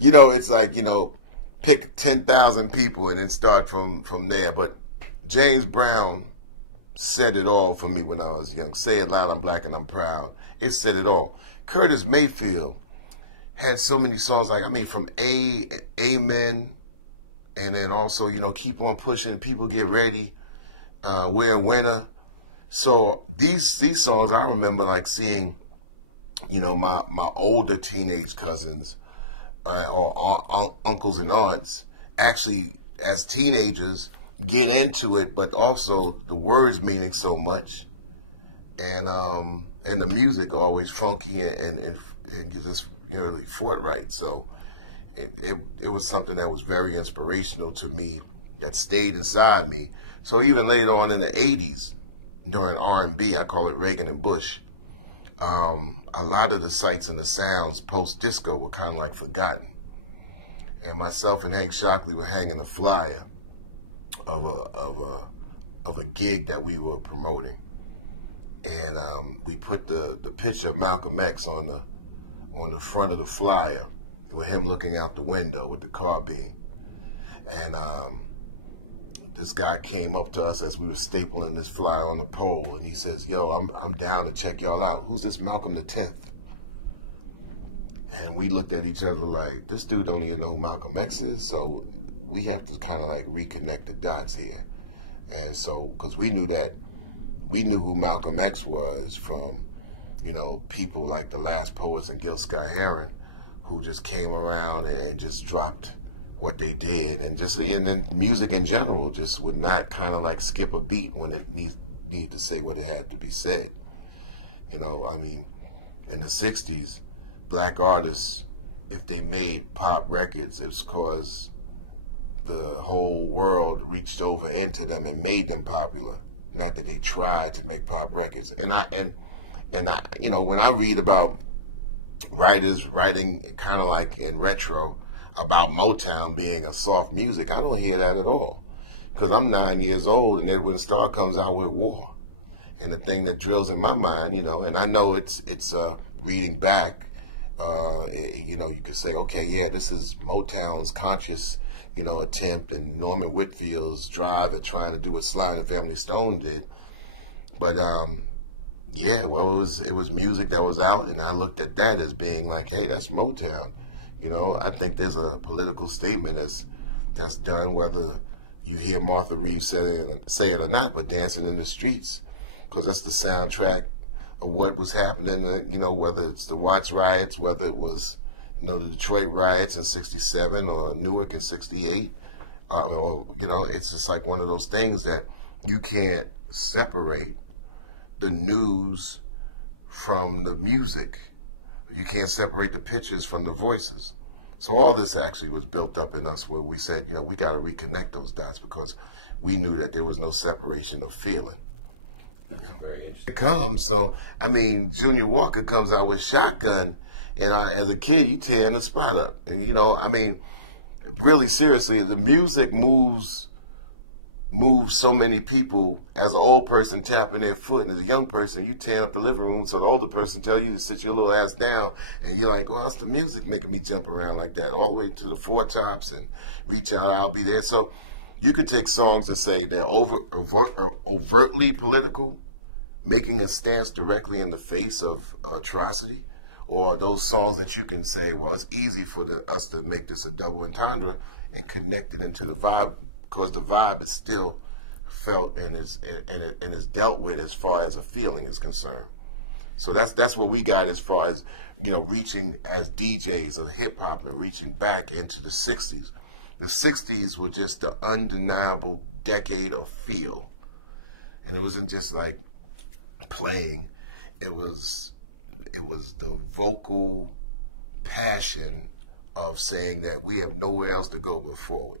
you know, it's like, you know, pick 10,000 people and then start from there. But James Brown said it all for me when I was young. Say it loud, I'm black and I'm proud. It said it all. Curtis Mayfield had so many songs, like, I mean, from Amen, and then also, you know, Keep on Pushing, People Get Ready, We're a Winner. So these songs, I remember like seeing, you know, my older teenage cousins or uncles and aunts actually as teenagers get into it, but also the words meaning so much, and the music always funky and just, you know, really forthright. So it was something that was very inspirational to me, that stayed inside me. So even later on in the 80s, during R&B, I call it Reagan and Bush, a lot of the sights and the sounds post-disco were kind of like forgotten. And myself and Hank Shockley were hanging a flyer of a gig that we were promoting. And we put the picture of Malcolm X on the front of the flyer with him looking out the window with the car being. And this guy came up to us as we were stapling this flyer on the pole, and he says, "Yo, I'm down to check y'all out. Who's this Malcolm the 10th?" And we looked at each other like, this dude don't even know who Malcolm X is, so we have to kind of like reconnect the dots here. And so, because we knew who Malcolm X was from, you know, people like the Last Poets and Gil Scott-Heron, who just came around and just dropped what they did, and then music in general just would not kind of like skip a beat when it need to say what it had to be said. You know, I mean, in the 60s, black artists, if they made pop records, it's because the whole world reached over into them and made them popular. Not that they tried to make pop records. And I, you know, when I read about writers writing kind of like in retro about Motown being a soft music, I don't hear that at all. Because I'm 9 years old, and Edwin Starr comes out with War. And the thing that drills in my mind, you know, and I know it's reading back, you know, you could say, okay, yeah, this is Motown's conscious, you know, attempt, and Norman Whitfield's drive at trying to do what Sly and the Family Stone did. But yeah, well, it was music that was out, and I looked at that as being like, hey, that's Motown. You know, I think there's a political statement that's done, whether you hear Martha Reeves say it or not, but Dancing in the Streets, because that's the soundtrack of what was happening, you know, whether it's the Watts riots, whether it was, you know, the Detroit riots in '67 or Newark in '68, or, you know, it's just like one of those things that you can't separate the news from the music. You can't separate the pictures from the voices. So all this actually was built up in us, where we said, you know, we got to reconnect those dots, because we knew that there was no separation of feeling. That's very interesting. It comes, so, I mean, Junior Walker comes out with Shotgun, and as a kid, you tearing the spot up. And, you know, I mean, really seriously, the music moves so many people. As an old person tapping their foot, and as a young person, you tear up the living room, so the older person tell you to sit your little ass down, and you're like, well, it's the music making me jump around like that, all the way to the Four Tops and Reach Out, I'll Be There. So you could take songs and say they're overtly political, making a stance directly in the face of atrocity, or those songs that you can say, well, it's easy for us to make this a double entendre and connect it into the vibe, because the vibe is still felt and is dealt with as far as a feeling is concerned. So that's what we got as far as, you know, reaching as DJs of hip hop and reaching back into the 60s. The 60s were just the undeniable decade of feel. And it wasn't just like playing, it was the vocal passion of saying that we have nowhere else to go but forward.